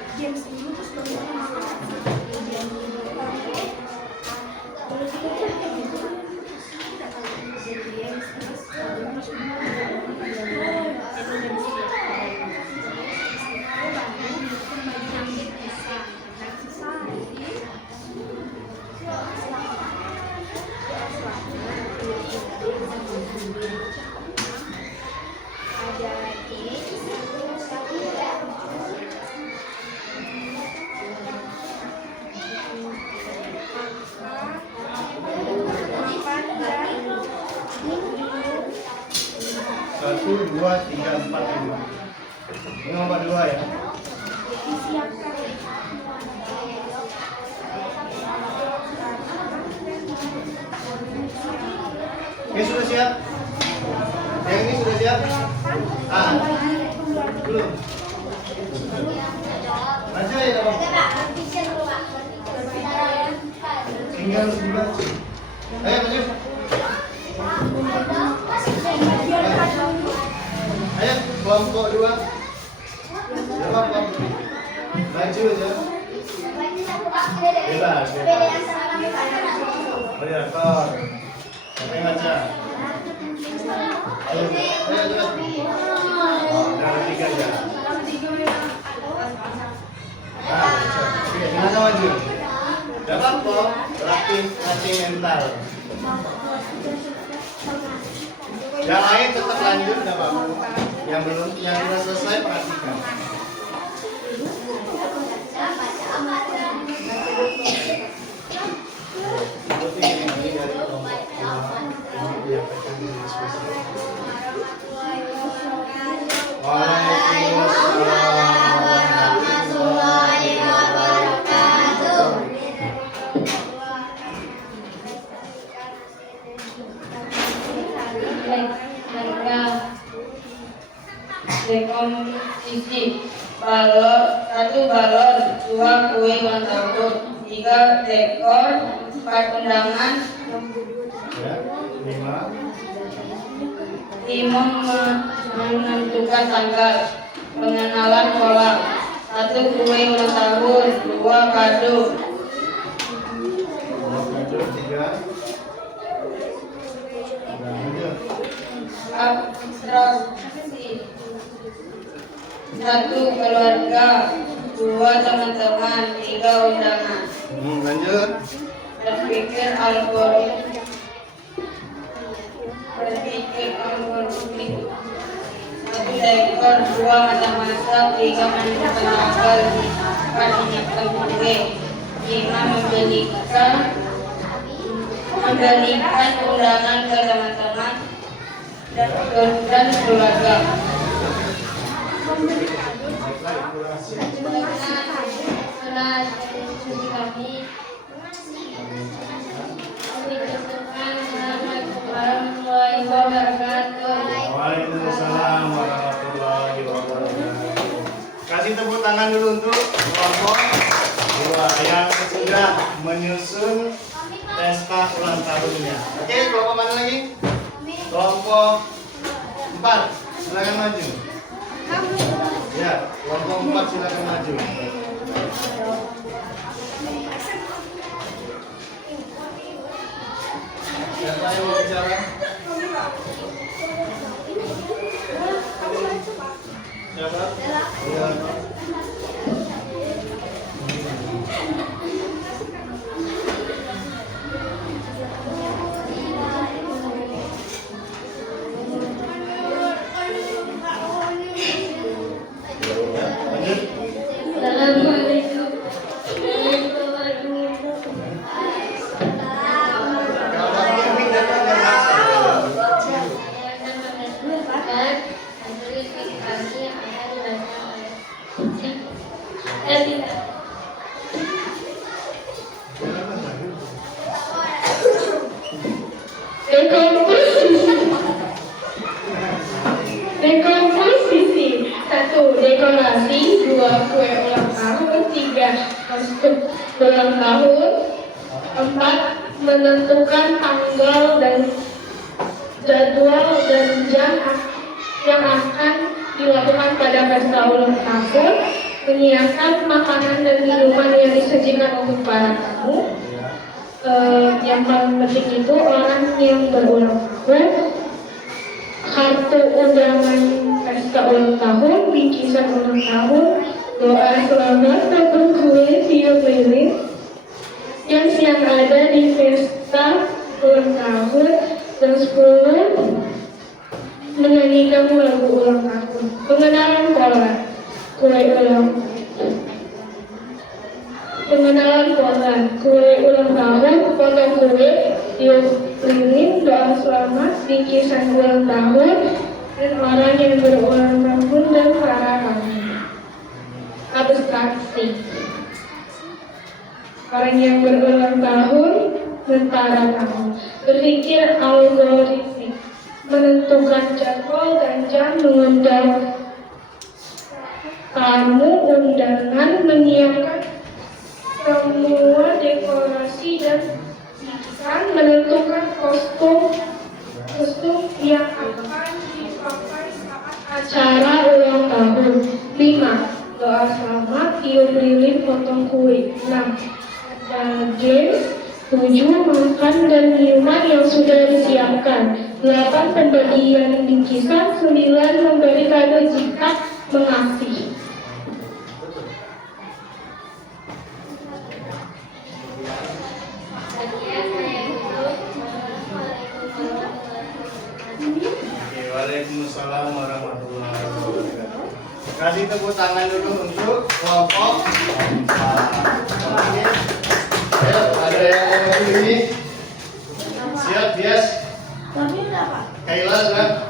Satu, dua, tiga, empat, lima. Ini nomor 2 ya. Oke, sudah siap? Yang ini sudah siap? Belum. Lanjut. tinggal dibaca. Ayo maju. Ayo kelompok 2. Jawab kelompok. Maju aja. Bebas. Oh ya, kor. Siapa yang baca? Ayo, ayo. Dalam 3 aja. Oke, gimana maju? Gak apa-apa, latih mental. Yang lain tetap lanjut, gak apa-apa. Yang belum, yang sudah selesai perhatikan. Dekomposisi balon, 1 balon, 2 kue ulang tahun, 3 dekor, 4 undangan, 5 menentukan tanggal, pengenalan pola, 1 kue ulang tahun, 2 kado, 3 abstraksi, 1 keluarga, 2 teman-teman, 3 undangan. Lanjut. Berpikir algoritmik, 1 dekor, 2 masak-masak, 3 menentukan tanggal, 4 menyiapkan kue, 5 memberikan undangan ke teman-teman dan keluarga. Waalaikumsalam warahmatullahi wabarakatuh. Kasih tepuk tangan dulu untuk kelompok 2 yang sudah menyusun pesta ulang tahunnya. Oke, kelompok mana lagi? Kelompok 4, silakan maju. Ya, kelompok 4 silakan maju. Siapa yang mau bicara? Siapa? Ya. Dekomposisi 1 dekorasi, 2 kue ulang tahun, 3 kostum ulang tahun, 4 menentukan tanggal dan jadwal dan jam yang akan dilakukan pada pesta ulang tahun, menyiapkan makanan dan minuman yang disajikan untuk para tamu. Yang paling penting itu orang yang berulang tahun, kartu undangan pesta ulang tahun, bingkisan ulang tahun, doa selamat atau kue tiup lilin yang ada di pesta ulang tahun, dan 10 menyanyikan lagu ulang tahun. Pengenalan pola kue ulang tahun, potong kue, tiup lilin, doa selamat, bingkisan ulang tahun, dan orang yang berulang tahun dan para tamu. Abstraksi, orang yang berulang tahun dan para tamu. Berpikir algoritmik, menentukan jadwal dan jam, mengundang tamu undangan, menyiapkan semua dekorasi dan dan menentukan kostum yang akan dipakai saat acara ulang tahun. 5. Doa selamat, tiup lilin, potong kue. 6. Ada games. 7. Makan dan minuman yang sudah disiapkan. 8. Pemberian bingkisan. 9. Memberi kado jika mengasih. Waalaikumsalam warahmatullahi wabarakatuh. Kasih tepuk tangan dulu untuk kelompok 4. Oke. Ayo, ada yang mau ini? Siap, Bias? Kaila sudah?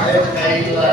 Ayo, Kaila.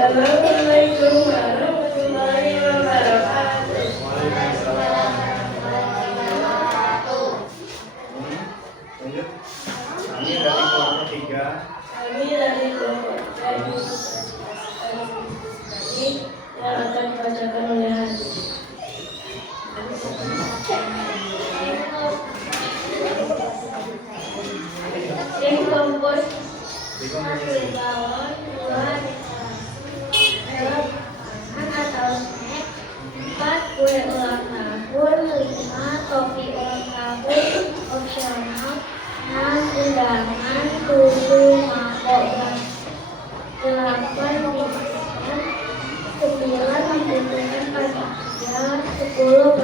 Assalamualaikum warahmatullahi wabarakatuh. Lanjut. Kami dari kelompok 3. Kami dari kelompok ini yang akan dibacakan oleh Hadi. Yang kompos bawang, buah, atau snack. 4. Kue ulang tahun. 5. Topi ulang tahun opsional. 6. Undangan. 7. Mangkok dan 8. bingkisan. 9. Membutuhkan panitia. 10.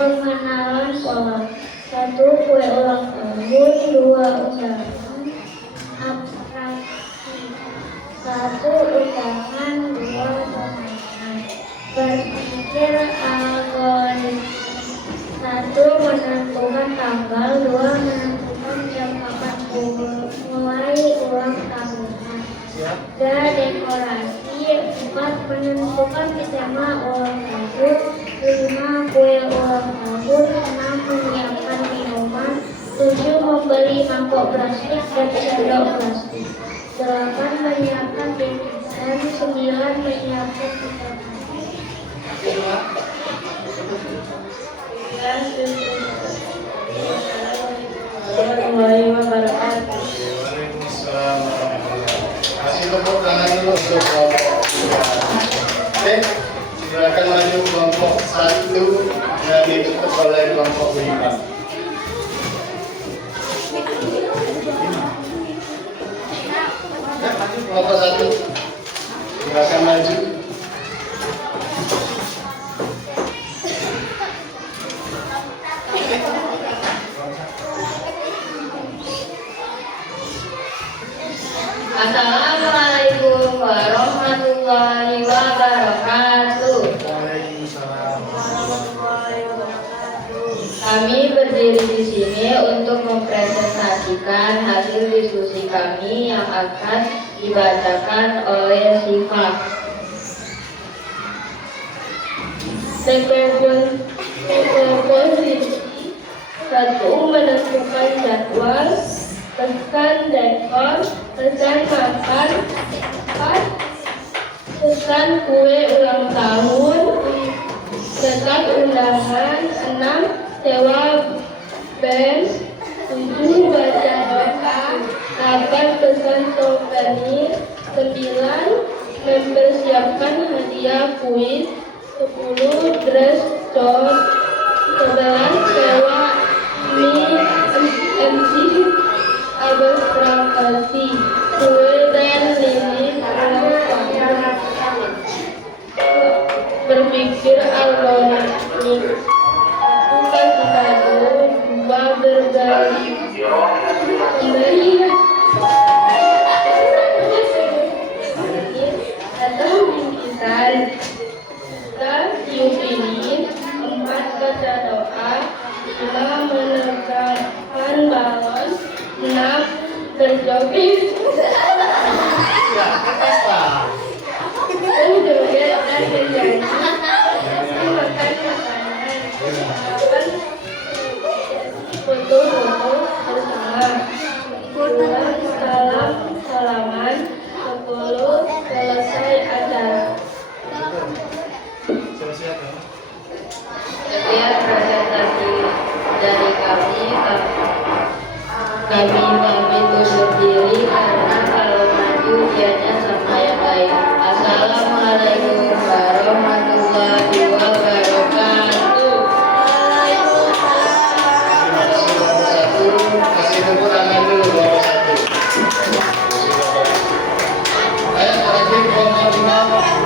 Pengenalan pola. 1. Kue ulang tahun. 2. Undangan abstraksi. 1. Undangan. 2. pengumuman. Berpikir algoritma. 1. Menentukan tanggal. 2. Menentukan jam kapan mulai ulang tahunan. 3. Dekorasi. 4. Menentukan tema ulang tahun. 5. Kue ulang tahun. 6. Menyiapkan minuman. 7. Membeli mangkok plastik dan sendok plastik. 8. Menyiapkan bingkisan. 9. Menyiapkan tiket. Warahmatullahi wabarakatuh. Waalaikumsalam warahmatullahi wabarakatuh. Kasih tepuk tangan dulu untuk kelompok 3. Oke, silakan maju kelompok 1 yang ditutup oleh kelompok 5. Maju kelompok 1. Silakan maju. Assalamualaikum warahmatullahi wabarakatuh. Waalaikumsalam. Kami berdiri di sini untuk mempresentasikan hasil diskusi kami yang akan dibacakan oleh Syifa. Komposisi 1. Menentukan jadwal. Pesan dekor. Pesan makan. 4. Pesan kue ulang tahun. Pesan undangan. 6. Sewa band. 7. Baca doa. 8. Pesan souvenir. 9. Mempersiapkan hadiah kuis. 10. Dress code. 11. Sewa MC abstraksi. Kue dan lilin ulang tahun. Berpikir algoritmik. lisan. Setelah tiup lilin, 4 baca doa, 5 menerbangkan balon, 6 berjoget. Ya, apa? Berjoget dan bernyanyi, makan makanan, 8 foto-foto bersama, 9 salam-salaman, 10 selesai acara. Setiap presentasi dari kami pamit undur diri karena kalau maju dianya sama yang lain. Assalamualaikum warahmatullahi wabarakatuh. Kasih tepuk tangan dulu nomor 1. Ayo terakhir nomor 5.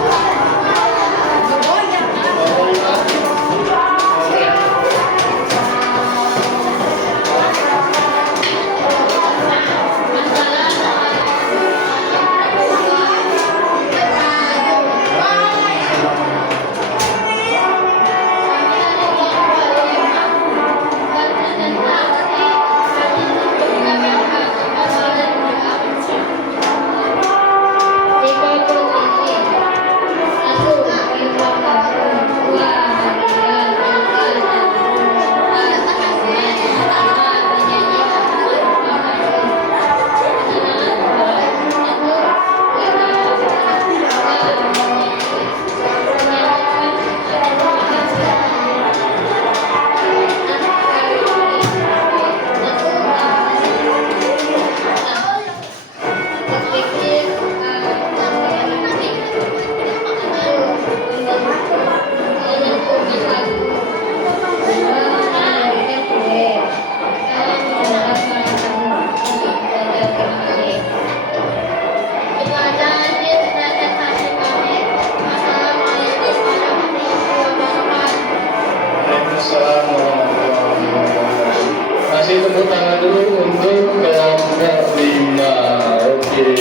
Kasih tepuk tangan dulu untuk kelompok 5. Oke.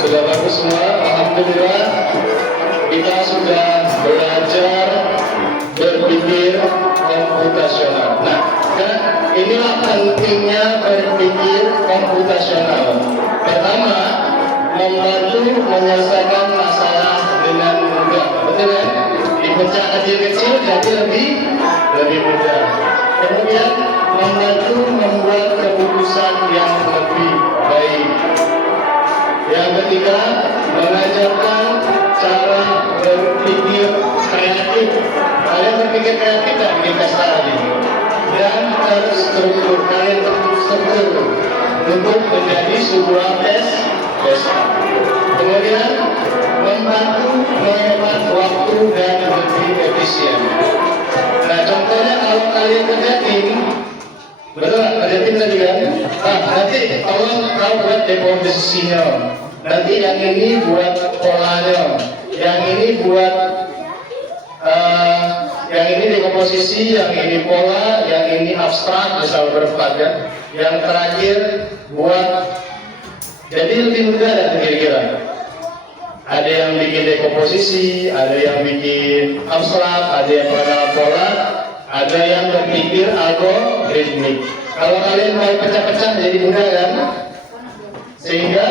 Sudah bagus semua. Alhamdulillah kita sudah belajar berpikir komputasional. Nah, inilah pentingnya berpikir komputasional. Pertama, membantu menyelesaikan masalah dengan mudah. Betul kan? Dipecah kecil-kecil jadi lebih mudah. Kemudian membantu membuat keputusan yang lebih baik. Yang ketiga, mengajarkan cara berpikir kreatif. Kalian berpikir kreatif dan bikin pesta hari. Dan terstruktur, kalian terstruktur untuk menjadi sebuah pesta. Kemudian membantu menghemat waktu dan lebih efisien. Nah, contohnya kalau kalian kerja tim, betul nggak? Kerja tim tadi kan? Nah, nanti tolong kau buat dekomposisinya. Nanti yang ini buat polanya, yang ini buat yang ini dekomposisi, yang ini pola, yang ini abstrak, misal berempat kan? Yang terakhir buat, jadi lebih mudah dan kira-kira. Ada yang bikin dekomposisi, ada yang bikin abstrak, ada yang mengenal pola, ada yang berpikir algoritmik. Kalau kalian mau pecah-pecah jadi mudah kan? Sehingga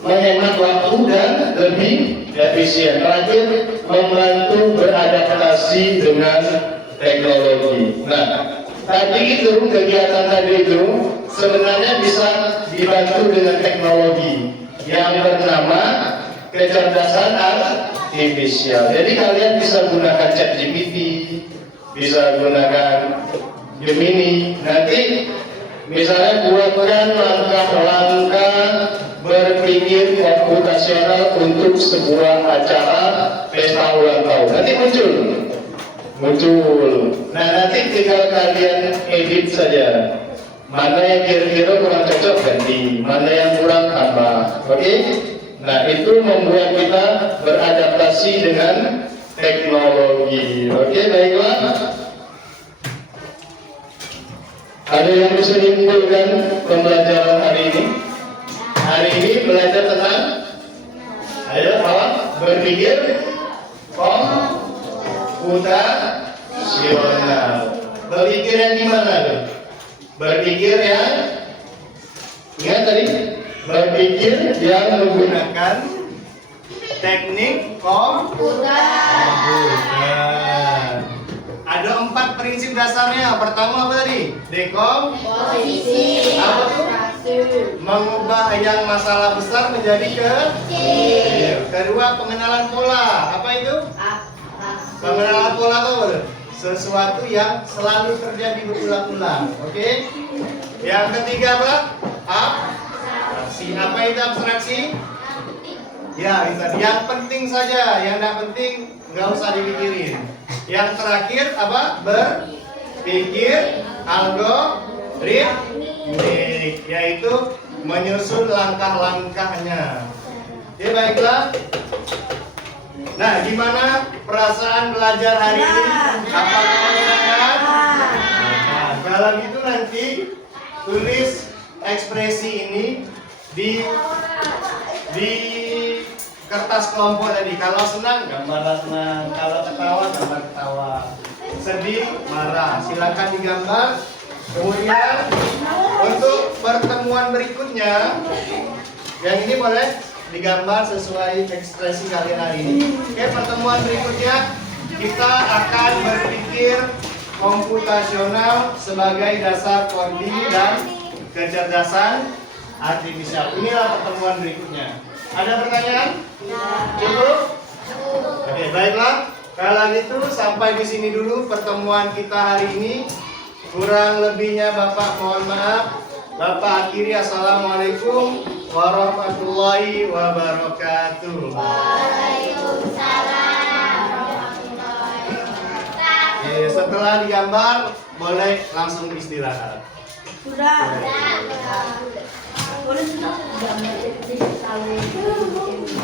menghemat waktu dan lebih efisien. Terakhir, membantu beradaptasi dengan teknologi. Nah, tadi itu kegiatan tadi itu sebenarnya bisa dibantu dengan teknologi yang bernama kecerdasan artifisial. Jadi kalian bisa gunakan ChatGPT, bisa gunakan Gemini. Nanti misalnya buatkan langkah-langkah berpikir komputasional untuk sebuah acara pesta ulang tahun. Nanti muncul. Nah, nanti tinggal kalian edit saja. Mana yang kira-kira kurang cocok ganti, mana yang kurang tambah. Oke? Nah, itu membuat kita beradaptasi dengan teknologi. Oke, baiklah. Ada yang bisa dikumpulkan pembelajaran hari ini? Hari ini belajar tentang, ayo, apa? berpikir komputasional. Berpikir yang gimana tuh? Berpikir yang ingat tadi? Berpikir yang menggunakan teknik komputer. Ada 4 prinsip dasarnya. Pertama apa tadi? Posisi. Apa tuh? Mengubah yang masalah besar menjadi kecil. Kedua, pengenalan pola. Apa itu? Pengenalan pola itu sesuatu yang selalu terjadi berulang-ulang. Oke? Yang ketiga apa? Abstraksi. Apa itu abstraksi? Ya, itu tadi. Yang penting saja, yang tidak penting nggak usah dipikirin. Yang terakhir apa? Berpikir algoritmik, yaitu menyusun langkah-langkahnya. Oke, baiklah. Nah, gimana perasaan belajar hari ini? Apakah menyenangkan? Nah, kalau gitu nanti tulis ekspresi ini di kertas kelompok tadi. Kalau senang, gambar senang. Kalau ketawa, gambar ketawa. Sedih, marah. Silakan digambar. Kemudian untuk pertemuan berikutnya, yang ini boleh digambar sesuai ekspresi kalian hari ini. Oke, pertemuan berikutnya kita akan berpikir komputasional sebagai dasar coding dan kecerdasan artifisial. Inilah pertemuan berikutnya. Ada pertanyaan? Cukup? Oke, baiklah. Kalau gitu sampai di sini dulu pertemuan kita hari ini. Kurang lebihnya Bapak mohon maaf. Bapak akhiri, assalamualaikum warahmatullahi wabarakatuh. Oke, setelah digambar boleh langsung istirahat. Sudah. Boleh sudah.